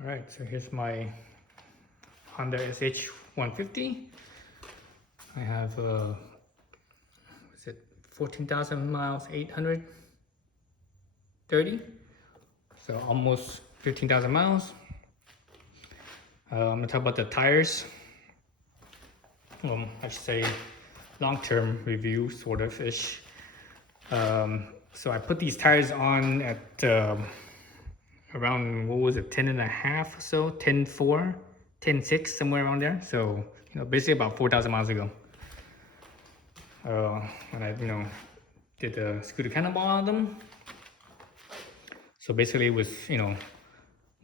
All right, so here's my Honda SH 150. I have is it 14,000 miles, 830, so almost 15,000 miles. I'm gonna talk about the tires. I should say long-term review, sort of ish. So I put these tires on at around, what was it, 10 and a half or so, 10.4, 10.6, somewhere around there. So, basically about 4,000 miles ago. And I, did the scooter cannonball on them. So basically it was,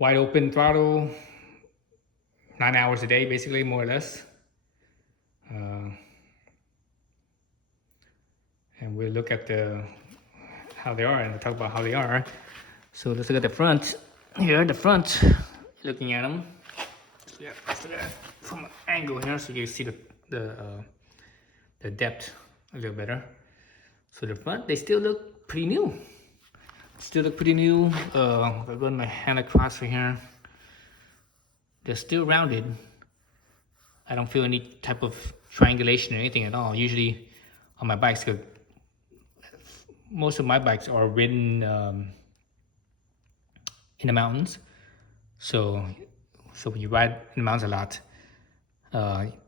wide open throttle, 9 hours a day, basically, more or less. And we'll look at how they are and talk about how they are. So let's look at the front. Here, the front, looking at them. Yeah, let's look at it from an angle here so you can see the depth a little better. So the front, they still look pretty new. Still look pretty new. If I run my hand across right here, they're still rounded. I don't feel any type of triangulation or anything at all. Usually on my bikes, most of my bikes are ridden in the mountains. So when you ride in the mountains a lot,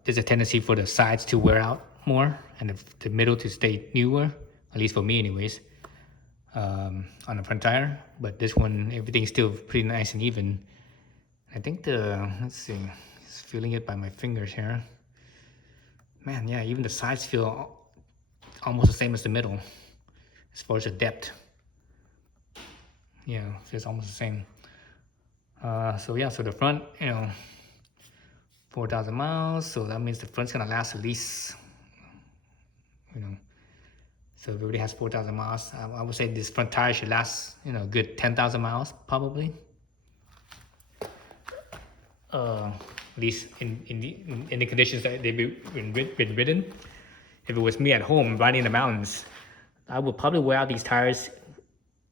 there's a tendency for the sides to wear out more and the middle to stay newer, at least for me anyways, on the front tire. But this one, everything's still pretty nice and even. I think let's see, just feeling it by my fingers here. Man, yeah, even the sides feel almost the same as the middle as far as the depth. Yeah, feels almost the same. So the front, 4,000 miles, so that means the front's gonna last at least, so if it already has 4,000 miles, I would say this front tire should last, a good 10,000 miles, probably. At least in the conditions that they've been ridden. If it was me at home riding in the mountains, I would probably wear out these tires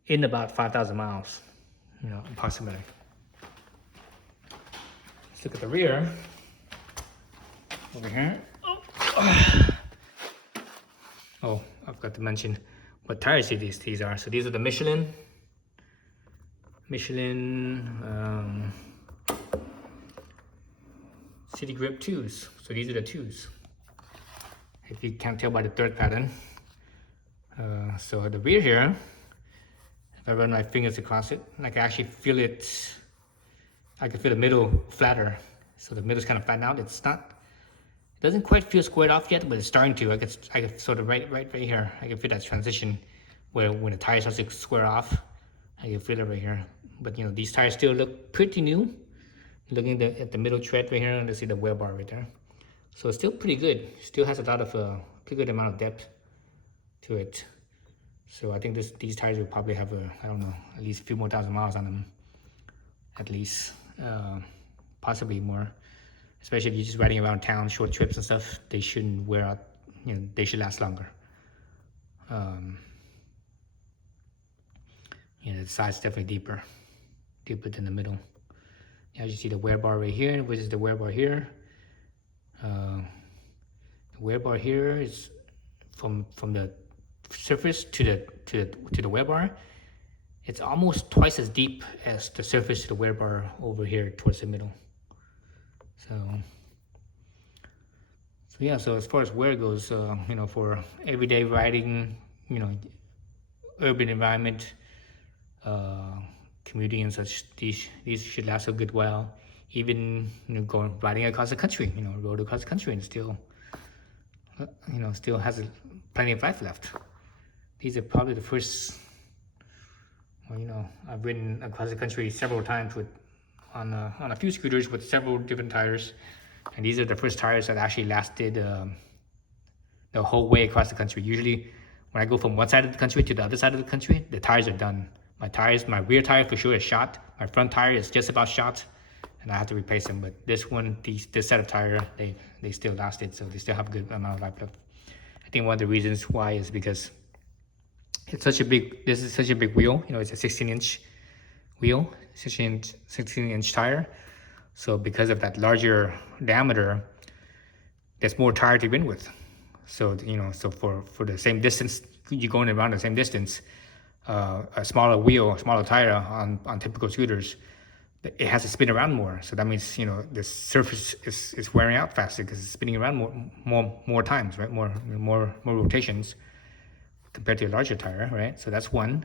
in about 5,000 miles, approximately. Let's look at the rear. Over here. Oh, I forgot to mention what tires these are. So these are the Michelin City Grip 2s. So these are the 2s. If you can't tell by the third pattern. So the rear here, if I run my fingers across it, I can actually feel it. I can feel the middle flatter. So the middle's kind of flattened out. It doesn't quite feel squared off yet, but it's starting to. I can sort of right here. I can feel that transition where when the tire starts to square off, I can feel it right here. But these tires still look pretty new. Looking at the middle tread right here, and you see the wear bar right there. So it's still pretty good. Still has a lot of pretty good amount of depth to it. So I think these tires will probably have at least a few more thousand miles on them, at least, possibly more. Especially if you're just riding around town, short trips and stuff, they shouldn't wear out. They should last longer. The side's definitely deeper than the middle. As you see the wear bar right here, which is the wear bar here. The wear bar here is from the surface to the wear bar. It's almost twice as deep as the surface to the wear bar over here towards the middle. So as far as wear goes, for everyday riding, urban environment, commuting and such, these should last a good while. Even riding across the country, road across the country, and still has plenty of life left. These are probably the first. I've ridden across the country several times on a few scooters with several different tires, and these are the first tires that actually lasted the whole way across the country. Usually, when I go from one side of the country to the other side of the country, the tires are done. My rear tire for sure is shot. My front tire is just about shot, and I have to replace them. But this one, this set of tire, they still lasted, so they still have a good amount of life left. I think one of the reasons why is because this is such a big wheel. It's a 16-inch wheel, 16-inch tire. So because of that larger diameter, there's more tire to begin with. So so for the same distance, you're going around the same distance, a smaller wheel, a smaller tire on typical scooters, it has to spin around more. So that means the surface is wearing out faster because it's spinning around more times, right? More rotations compared to a larger tire, right? So that's one.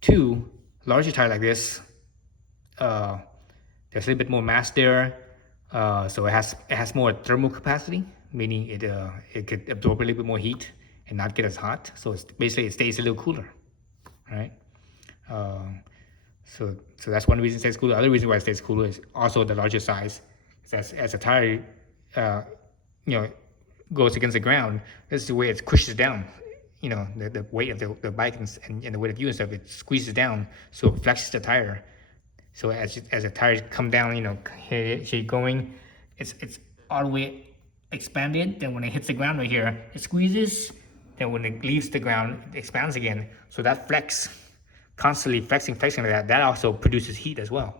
Two, larger tire like this, there's a little bit more mass there, so it has more thermal capacity, meaning it could absorb a little bit more heat and not get as hot. So it's basically it stays a little cooler, right? So that's one reason it stays cooler. The other reason why it stays cooler is also the larger size. As a tire, goes against the ground, this is the way it pushes down. The weight of the bike and the weight of you and stuff, it squeezes down, so it flexes the tire. So as the tires come down, here you're going, it's all the way expanded. Then when it hits the ground right here, it squeezes. Then when it leaves the ground, it expands again. So that flex, constantly flexing like that also produces heat as well.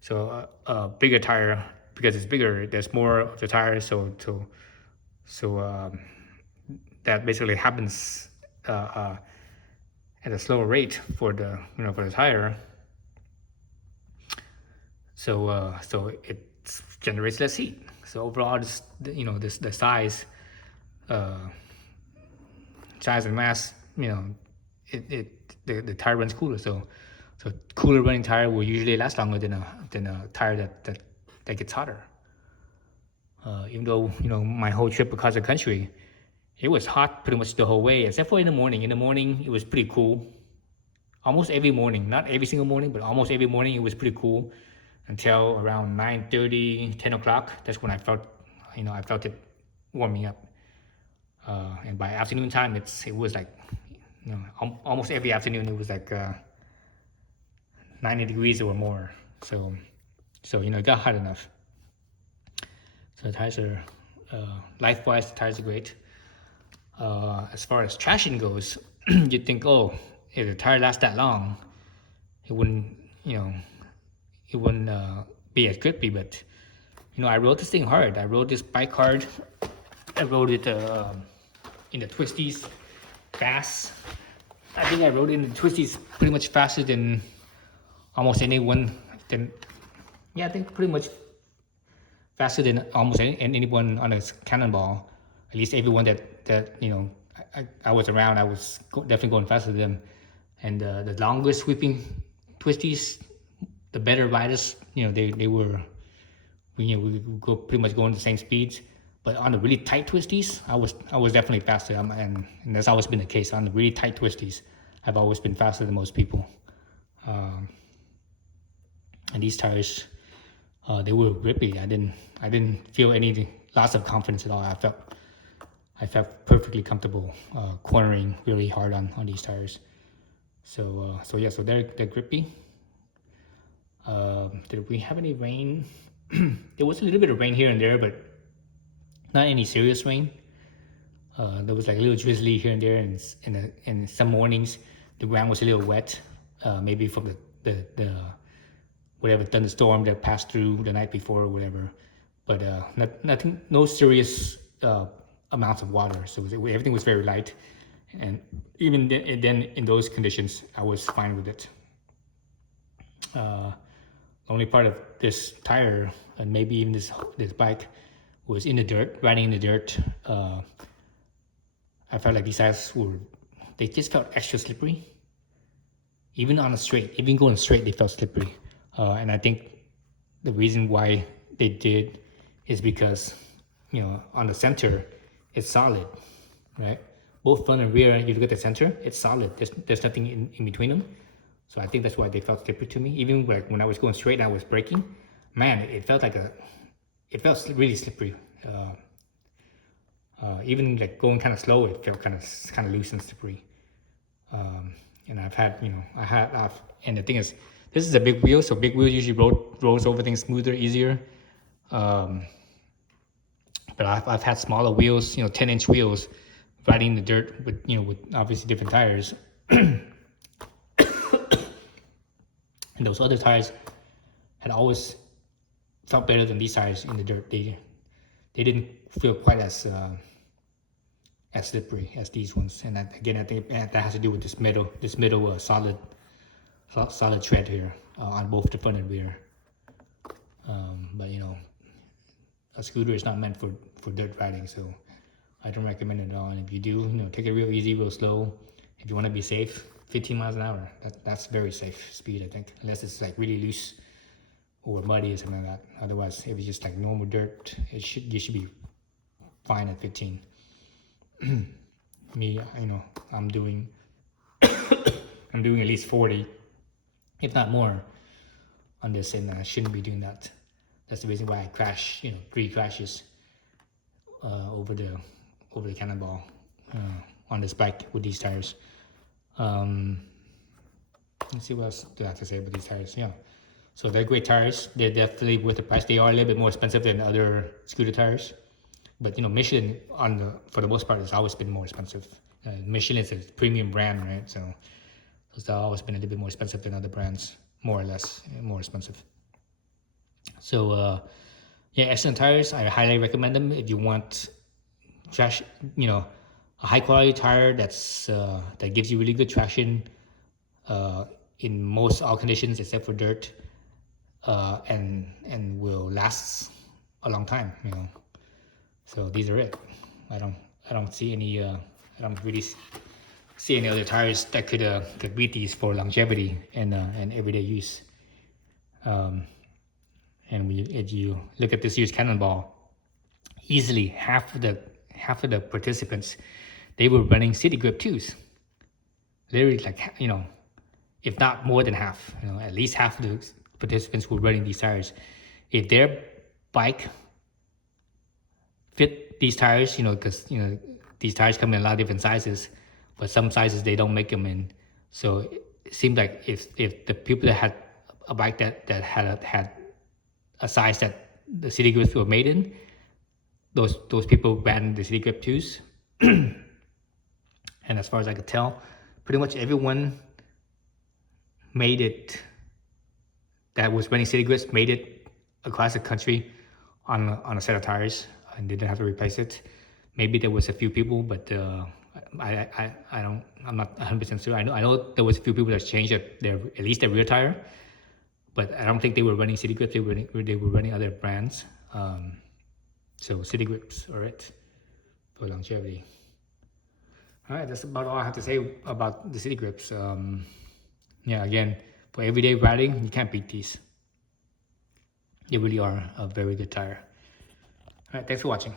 So a bigger tire, because it's bigger, there's more of the tire. So that basically happens at a slower rate for the for the tire. So it generates less heat. So overall, the size and mass, the tire runs cooler. So cooler running tire will usually last longer than a tire that gets hotter. Even though my whole trip across the country, it was hot pretty much the whole way, except for in the morning. In the morning, it was pretty cool. Almost every morning, not every single morning, but almost every morning, it was pretty cool until around 9:30, 10 o'clock. That's when I felt it warming up. And by afternoon time, it was like, almost every afternoon, it was like 90 degrees or more. So it got hot enough. So the tires are, life-wise, the tires are great. As far as traction goes, you'd think, oh, if the tire lasts that long, it wouldn't be as grippy. But I rode this thing hard. I rode this bike hard. I rode it in the twisties fast. I think I rode it in the twisties pretty much faster than almost anyone. I think pretty much faster than almost anyone on a cannonball. At least everyone that I was around, I was definitely going faster than them. And the longer sweeping twisties, the better riders, they were, we go pretty much going the same speeds. But on the really tight twisties, I was definitely faster, and that's always been the case. On the really tight twisties, I've always been faster than most people. And these tires, they were grippy. I didn't feel any loss of confidence at all. I felt perfectly comfortable cornering really hard on these tires. So they're grippy. Did we have any rain? There was a little bit of rain here and there, but not any serious rain. There was like a little drizzly here and there, and some mornings the ground was a little wet, maybe from the whatever thunderstorm that passed through the night before or whatever. But nothing, no serious amounts of water. So everything was very light, and even then in those conditions, I was fine with it. The only part of this tire, and maybe even this bike, was in the dirt, riding in the dirt. I felt like these tires they just felt extra slippery. Even on a straight, even going straight, they felt slippery. And I think the reason why they did is because, on the center, it's solid, right? Both front and rear, you look at the center, it's solid. There's nothing in between them. So I think that's why they felt slippery to me. Even like when I was going straight and I was braking, man, it felt really slippery. Even like going kind of slow, it felt kind of loose and slippery. And and the thing is, this is a big wheel, so big wheel usually rolls over things smoother, easier. But I've had smaller wheels, 10-inch wheels, riding in the dirt with obviously different tires. And And those other tires had always felt better than these tires in the dirt. They didn't feel quite as slippery as these ones. And again, I think that has to do with this middle solid tread here on both the front and rear. But you know, a scooter is not meant for dirt riding, so I don't recommend it at all. And if you do, you know, take it real easy, real slow. If you want to be safe, 15 miles an hour. That's very safe speed, I think, unless it's like really loose or muddy or something like that. Otherwise, if it's just like normal dirt, you should be fine at 15. Me, you know, I'm doing at least 40, if not more, on this, and I shouldn't be doing that. That's the reason why I crashed, you know, 3 crashes over the cannonball on this bike with these tires. Let's see what else do I have to say about these tires. Yeah, so they're great tires. They're definitely worth the price. They are a little bit more expensive than other scooter tires, but you know, Michelin for the most part has always been more expensive. Michelin is a premium brand, right? So those have always been a little bit more expensive than other brands, more or less more expensive. So yeah, excellent tires. I highly recommend them if you want you know, a high quality tire that gives you really good traction in most all conditions except for dirt, and will last a long time, you know. So these are it. I don't see any I don't really see any other tires that could beat these for longevity and everyday use. And if you look at this year's Cannonball, easily half of the participants, they were running City Grip 2s. Literally, like, you know, if not more than half, you know, at least half of the participants were running these tires. If their bike fit these tires, you know, because you know these tires come in a lot of different sizes, but some sizes they don't make them in. So it seemed like if the people that had a bike that had a size that the City Grips were made in, those people ran the City Grip 2s. And as far as I could tell, pretty much everyone made it that was running City Grips made it across the country on a set of tires and didn't have to replace it. Maybe there was a few people, but I'm not 100% sure. I know there was a few people that changed at least their rear tire, but I don't think they were running City Grips. They were running other brands. So City Grips are it for longevity. All right, that's about all I have to say about the City Grips. Yeah, again, for everyday riding, you can't beat these. They really are a very good tire. All right, thanks for watching.